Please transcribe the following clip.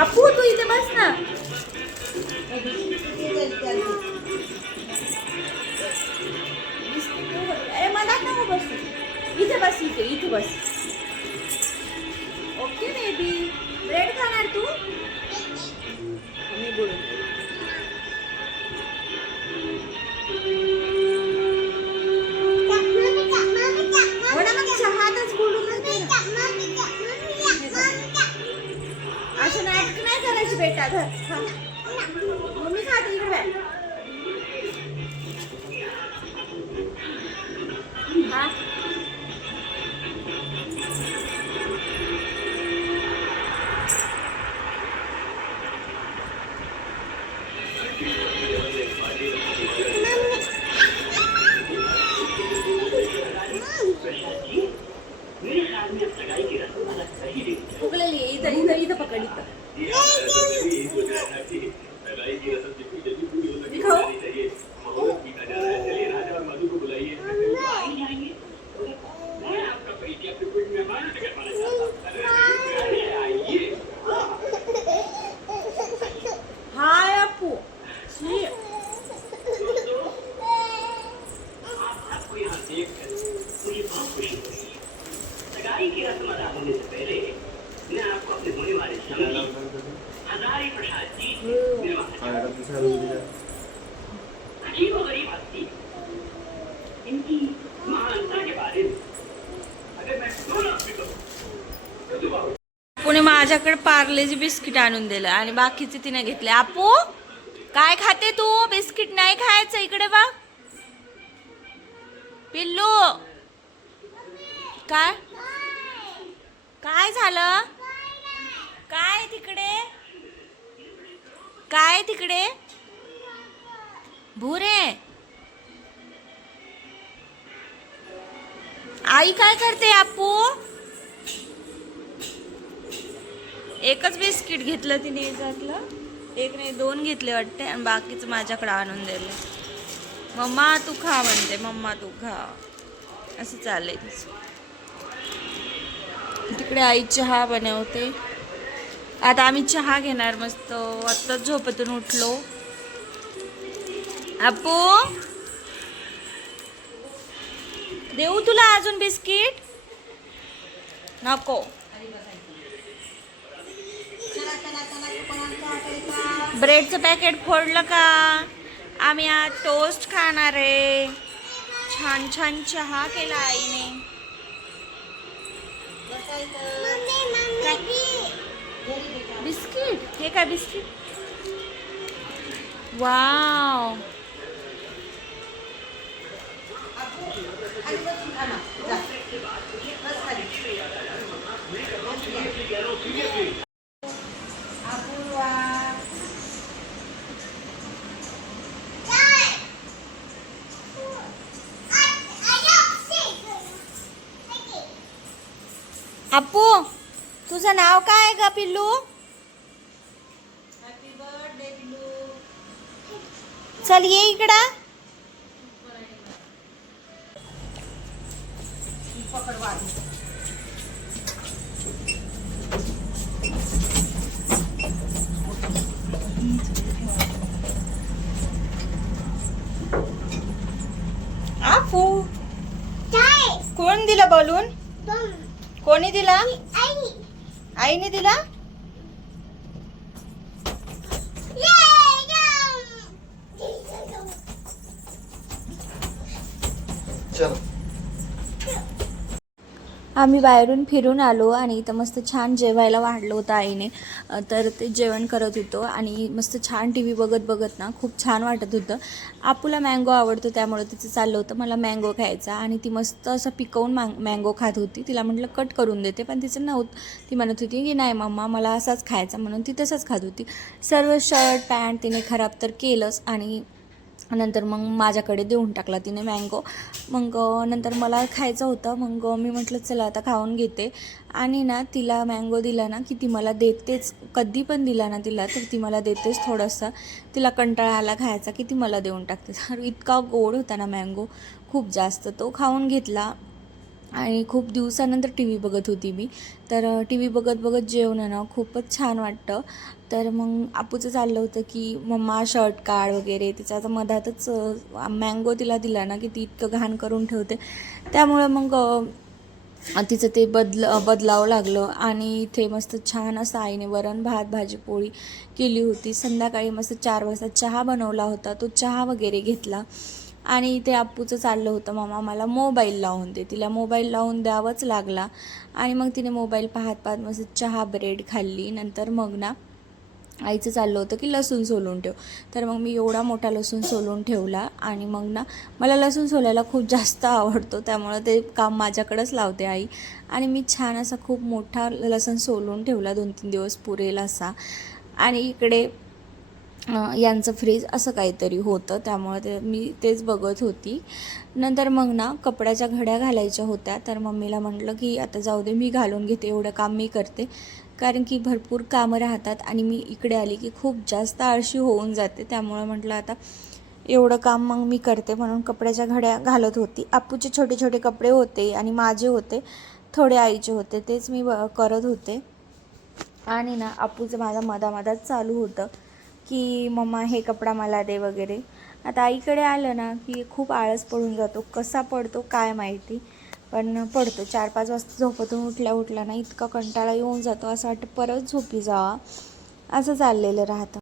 आपू तू इथे बस ना. मनात नको बस. इथे बस. इथे बस. Okay baby. ब्रेड खाणार तू? मी बोलून चहातच बोलून असं नाटक नाही करायची बेटा. घर मम्मी खाते इकडे. हा उगलेली इथं पकड इथं. हाय अपू. सगाई की रस्म अदा होने से पहले मैं आपको अपने होने वाले स्वामी हजारी प्रसाद जी अजीब और गरीब हस्ती इनकी महानता के बारे में अगर मैं दो लफ्ज करूं तो दुआ कोणी माझ्याकडे पार्लेजी बिस्किट आणून दिलं आणि बाकीचे तिने घेतले. आपू काय खाते तू? बिस्किट नाही खायचं. इकडे बा पिल्लू. काय काय झालं? काय तिकडे? काय तिकडे? भुरे. आई काय करते? आपू एकच बिस्किट घेतलं तिने याच्यातलं. एक नाही दोन घेतले वाटते आणि बाकीचं माझ्याकडे आणून दिले. मम्मा तू खा म्हणते. मम्मा तू खा असं चाललंय तिचं. तिकडे आई चहा बनवते. आता आम्ही चहा घेणार मस्त. आत्ताच झोपेतून उठलो. आपू देऊ तुला अजून बिस्किट? नको. ब्रेडचं पॅकेट फोडलं का? आम्ही आज टोस्ट खाणार आहे. छान छान चहा केला आईने. बिस्किट. हे काय बिस्किट? वाव. अप्पू तुझं नाव काय आहे का पिल्लू? हॅपी बर्थडे पिल्लू. चल ये इकडं. आपू कोण दिला बलून? कोणी दिला? आईने दिला. आम्ही बाहेरून फिरून आलो आणि इथं मस्त छान जेवायला वाढलं होतं आईने. तर ते जेवण करत होतो आणि मस्त छान टी व्ही बघत बघत ना खूप छान वाटत होतं. आपूला मँगो आवडतो त्यामुळे तिचं चाललं होतं मला मँगो खायचा. आणि ती मस्त असं पिकवून मँगो खात होती. तिला म्हटलं कट करून देते पण तिचं नव्हतं. ती म्हणत होती की नाही मम्मा मला असाच खायचा म्हणून ती तसंच खात होती. सर्व शर्ट पॅन्ट तिने खराब तर केलंच आणि नंतर मग माझ्याकडे देऊन टाकला तिने मँगो. मग नंतर मला खायचं होतं. मग मी म्हटलं चला आता खाऊन घेते. आणि ना तिला मँगो दिला ना की ती मला देतेच. कधी पण दिला ना तिला तर ती मला देतेच थोडंसं. तिला कंटाळा आला खायचा की ती मला देऊन टाकते. तर इतका गोड होता ना मँगो खूप जास्त. तो खाऊन घेतला आणि खूप दिवसानंतर टी व्ही बघत होती मी. तर टी व्ही बघत बघत जेवणं ना खूपच छान वाटतं. तर मग आपूचं चाललं होतं की मम्मा शर्ट काढ वगैरे. तिचा आता मधातच मँगो तिला दिला ना की ती इतकं घाण करून ठेवते. त्यामुळं मग तिचं ते बदलावं लागलं. आणि इथे मस्त छान असं आईने वरण भात भाजी पोळी केली होती. संध्याकाळी मस्त 4 वाजता चहा बनवला होता. तो चहा वगैरे घेतला. आणि इथे अप्पूचं चाललं होतं मम्मा मला मोबाईल लावून दे. तिला मोबाईल लावून द्यावाच लागला. आणि मग तिने मोबाईल पाहत पाहत मस्त चहा ब्रेड खाल्ली. नंतर मग ना आईचं चाललं होतं की लसूण सोलून ठेव. तर मग मी एवढा मोठा लसूण सोलून ठेवला. आणि मग ना मला लसूण सोलायला खूप जास्त आवडतो, त्यामुळं ते काम माझ्याकडेच लावते आई. आणि मी छान असा खूप मोठा लसूण सोलून ठेवला, 2-3 दिवस पुरेल असा. आणि इकडे यांचं फ्रीज असं काहीतरी होतं, त्यामुळे मी तेच बघत होती. नंतर मग ना कपड्याच्या घड्या घालायच्या होत्या. तर मम्मीला म्हटलं की आता जाऊ दे, मी घालून घेते, एवढं काम मी करते. कारण की भरपूर कामं राहतात आणि मी इकडे आली की खूप जास्त आळशी होऊन जाते. त्यामुळं म्हटलं आता एवढं काम मग मी करते, म्हणून कपड्याच्या घड्या घालत होती. अप्पूचे छोटे छोटे कपडे होते आणि माझे होते, थोडे आईचे होते, तेच मी करत होते. आणि ना अप्पूचं माझा मधात चालू होतं की मम्मा हे कपडा मला दे वगैरे. आता आईकडे आलं ना की खूप आळस पडून जातो. कसा पडतो काय माहिती, पण पडतो. 4-5 वाजता झोपेतून उठल्या ना इतका कंटाळा येऊन जातो, असं वाटतं परत झोपी जावा, असं चाललेलं राहतं.